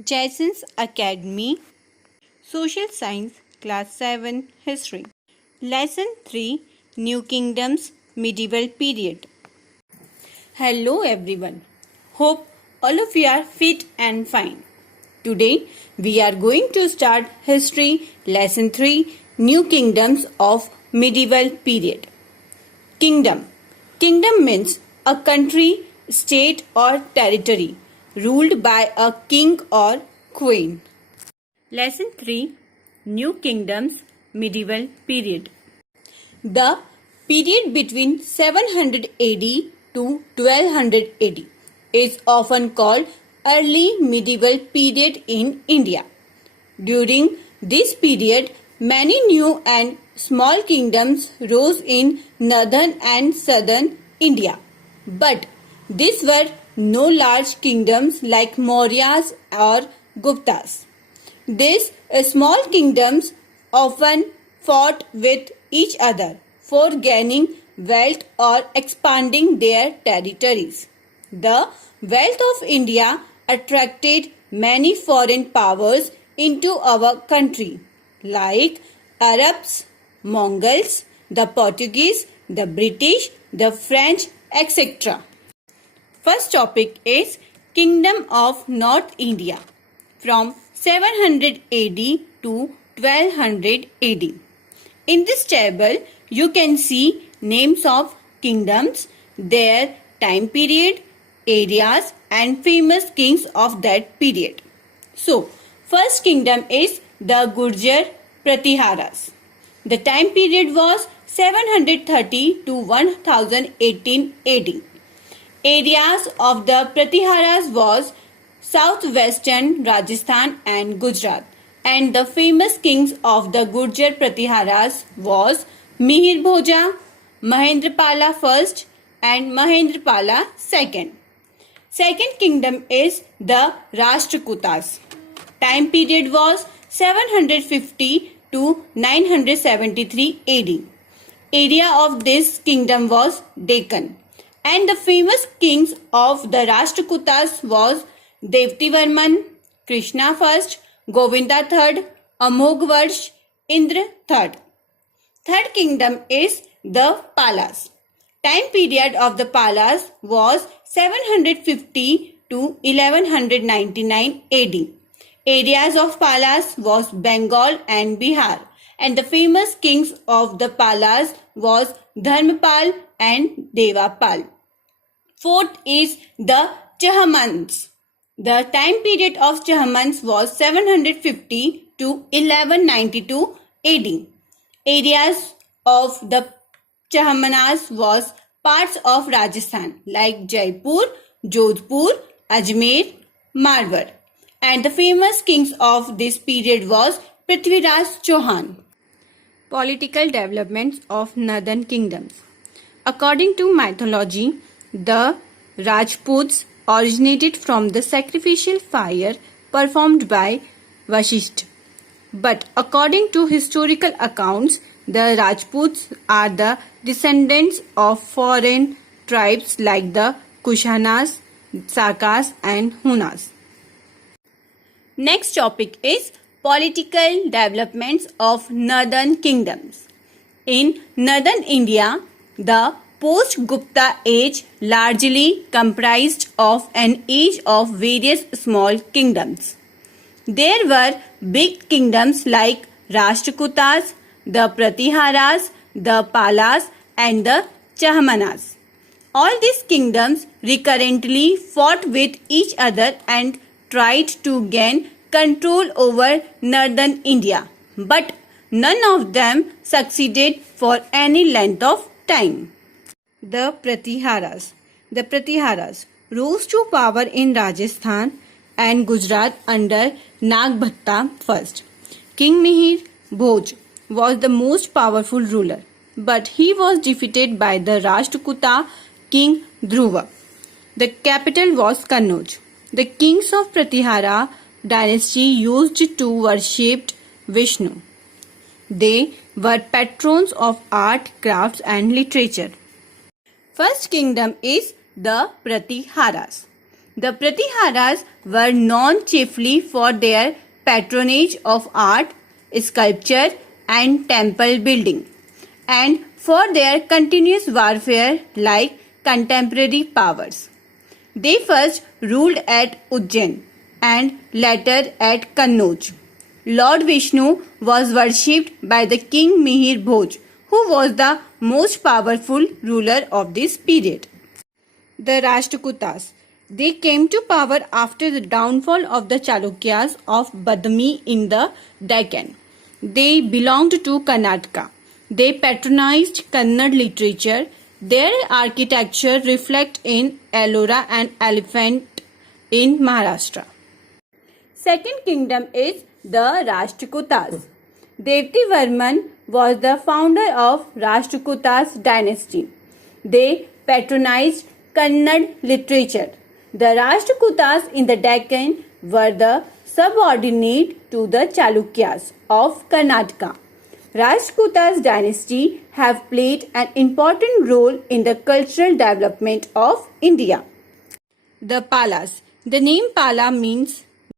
Jaison'S Academy, Social Science, Class 7, History. Lesson 3, New Kingdoms, Medieval Period. Hello everyone. Hope all of you are fit and fine. Today we are going to start History, Lesson 3, New Kingdoms of Medieval Period. Kingdom. Kingdom means a country, state or territory ruled by a king or queen. Lesson 3, New Kingdoms, Medieval Period. The period between 700 AD to 1200 AD is often called Early Medieval Period in India. During this period, many new and small kingdoms rose in northern and southern India. But these were no large kingdoms like Mauryas or Guptas. These small kingdoms often fought with each other for gaining wealth or expanding their territories. The wealth of India attracted many foreign powers into our country like Arabs, Mongols, the Portuguese, the British, the French, etc. First topic is Kingdom of North India from 700 AD to 1200 AD. In this table, you can see names of kingdoms, their time period, areas and famous kings of that period. So, first kingdom is the Gurjar Pratiharas. The time period was 730 to 1018 AD. Areas of the Pratiharas was southwestern Rajasthan and Gujarat, and the famous kings of the Gurjar Pratiharas was Mihir Bhoja, Mahendrapala I and Mahendrapala II. Second kingdom is the Rashtrikothas. Time period was 750 to 973 AD. Area of this kingdom was Deccan. And the famous kings of the Rashtrikothas was Devtivarman, Krishna I, Govinda III, Amogvarsh, Indra III. Third kingdom is the Palas. Time period of the Palas was 750 to 1199 AD. Areas of Palas was Bengal and Bihar, and the famous kings of the Palas was Dharmapal and Devapal. Fourth is the Chahamans. The time period of Chahamans was 750 to 1192 AD. Areas of the Chahamanas was parts of Rajasthan like Jaipur, Jodhpur, Ajmer, Marwar. And the famous kings of this period was Pratiharas Chauhan. Political developments of northern kingdoms. According to mythology, the Rajputs originated from the sacrificial fire performed by Vasishtha. But according to historical accounts, the Rajputs are the descendants of foreign tribes like the Kushanas, Sakas and Hunas. Next topic is political developments of northern kingdoms. In northern India, the post-Gupta age largely comprised of an age of various small kingdoms. There were big kingdoms like Rashtrikothas, the Pratiharas, the Palas and the Chahamanas. All these kingdoms recurrently fought with each other and tried to gain control over northern India, but none of them succeeded for any length of time. The Pratiharas. The Pratiharas rose to power in Rajasthan and Gujarat under Nagbhatta I. King Mihir Bhoj was the most powerful ruler, but he was defeated by the Rashtrakuta king Dhruva. The capital was Kannauj. The kings of Pratihara dynasty used to worship Vishnu. They were patrons of art, crafts and literature. First kingdom is the Pratiharas. The Pratiharas were known chiefly for their patronage of art, sculpture, and temple building, and for their continuous warfare like contemporary powers. They first ruled at Ujjain and later at Kannauj. Lord Vishnu was worshipped by the king Mihir Bhoj, who was the most powerful ruler of this period. The Rashtrikothas. They came to power after the downfall of the Chalukyas of Badami in the Deccan. They belonged to Karnataka. They patronized Kannada literature. Their architecture reflects in Ellora and elephant in Maharashtra. Second kingdom is the Rashtrikothas. Devti Varman was the founder of Rashtrikothas dynasty. They patronized Kannada literature. The Rashtrikothas in the Deccan were the subordinate to the Chalukyas of Karnataka. Rashtrikothas dynasty have played an important role in the cultural development of India. The Palas. The name Pala means